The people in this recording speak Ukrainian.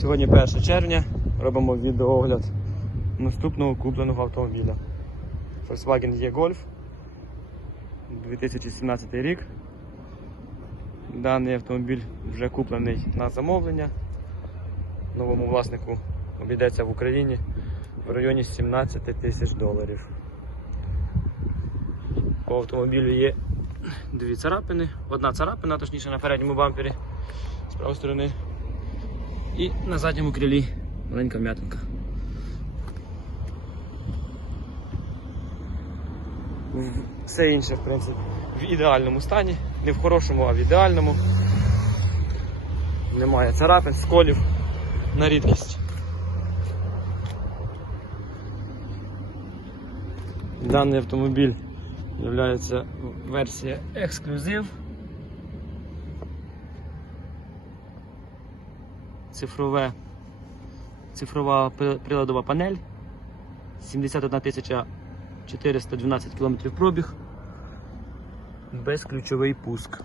Сьогодні 1 червня робимо відеоогляд наступного купленого автомобіля. Volkswagen E-Golf 2017 рік. Даний автомобіль вже куплений на замовлення. Новому власнику обійдеться в Україні в районі 17 тисяч доларів. По автомобілю є дві царапини. Одна царапина, точніше на передньому бампері з правої сторони. І на задньому крилі маленька м'ятинка. Все інше, в принципі, в ідеальному стані. Не в хорошому, а в ідеальному. Немає царапин, сколів на рідкість. Даний автомобіль є версія ексклюзив. Цифрове, цифрова приладова панель. 71 412 км пробіг. Безключовий пуск.